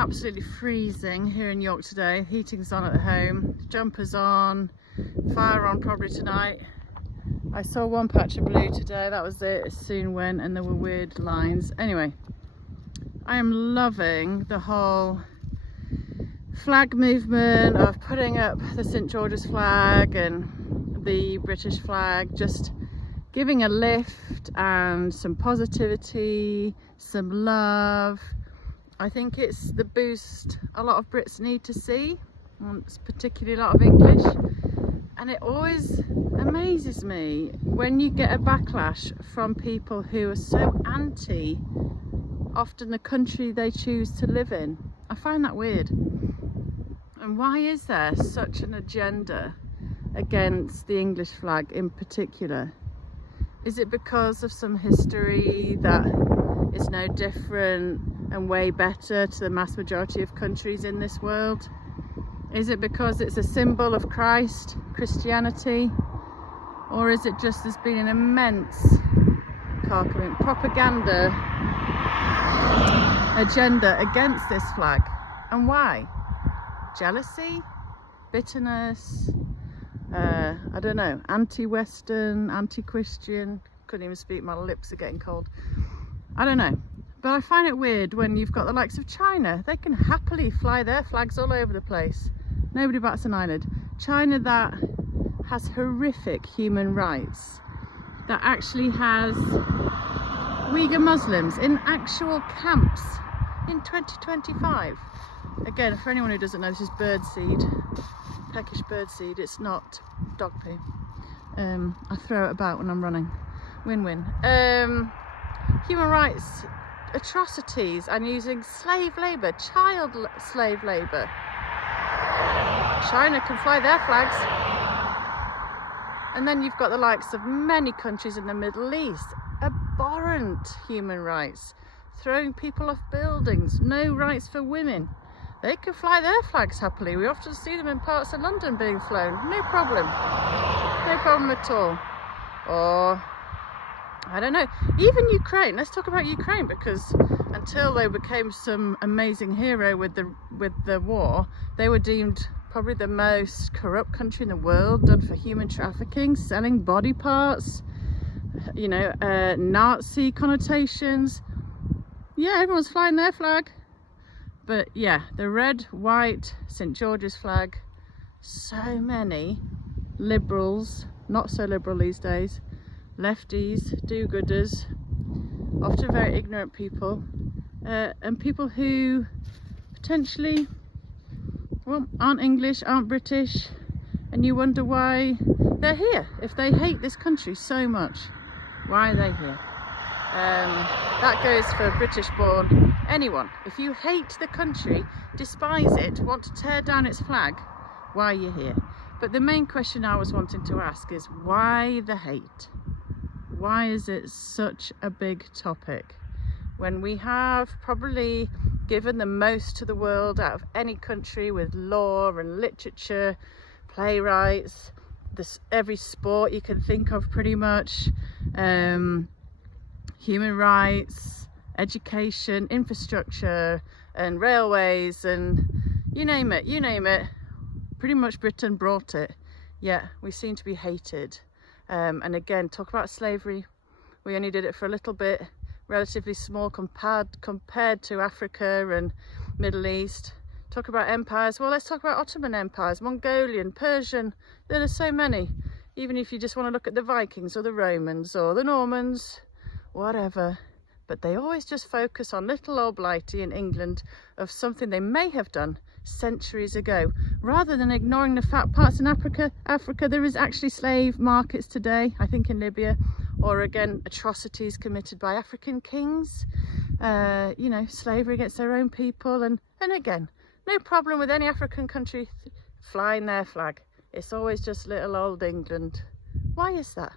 absolutely freezing here in York today. Heating's on at home, jumpers on, fire on probably tonight. I saw one patch of blue today, that was it. It soon went and there were weird lines. Anyway, I am loving the whole flag movement of putting up the St George's flag and the British flag, just giving a lift and some positivity, some love. I think it's the boost a lot of Brits need to see, particularly a lot of English. And it always amazes me when you get a backlash from people who are so anti often the country they choose to live in. I find that weird. And why is there such an agenda against the English flag in particular? Is it because of some history that is no different and way better to the mass majority of countries in this world? Is it because it's a symbol of Christ, Christianity? Or is it just there's been an immense propaganda agenda against this flag? And why? Jealousy? Bitterness? I don't know, anti-Western, anti-Christian, couldn't even speak, my lips are getting cold. I don't know, but I find it weird when you've got the likes of China. They can happily fly their flags all over the place. Nobody bats an eyelid. China that has horrific human rights, that actually has Uyghur Muslims in actual camps in 2025. Again, for anyone who doesn't know, this is birdseed. Peckish birdseed, it's not dog poo. I throw it about when I'm running. Win-win. Human rights atrocities and using slave labour, child slave labour. China can fly their flags. And then you've got the likes of many countries in the Middle East, abhorrent human rights, throwing people off buildings, no rights for women. They can fly their flags happily. We often see them in parts of London being flown. No problem. No problem at all. Or, I don't know, even Ukraine. Let's talk about Ukraine, because until they became some amazing hero with the war, they were deemed probably the most corrupt country in the world, done for human trafficking, selling body parts, you know, Nazi connotations. Yeah, everyone's flying their flag. But yeah, the red, white, St George's flag, so many liberals, not so liberal these days, lefties, do-gooders, often very ignorant people, and people who potentially, well, aren't English, aren't British, and you wonder why they're here. If they hate this country so much, why are they here? That goes for British-born anyone. If you hate the country, despise it, want to tear down its flag, why are you here? But the main question I was wanting to ask is, why the hate? Why is it such a big topic when we have probably given the most to the world out of any country, with law and literature, playwrights, every sport you can think of pretty much, human rights, education, infrastructure and railways, and you name it, pretty much Britain brought it, yet we seem to be hated. And again, talk about slavery, we only did it for a little bit, relatively small compared to Africa and Middle East. Talk about empires, well, let's talk about Ottoman empires, Mongolian, Persian, there are so many. Even if you just want to look at the Vikings or the Romans or the Normans, whatever, but they always just focus on little old Blighty in England of something they may have done centuries ago, rather than ignoring the fact parts in Africa there is actually slave markets today, I think in Libya, or again atrocities committed by African kings, you know, slavery against their own people, and again, no problem with any African country flying their flag. It's always just little old England. Why is that?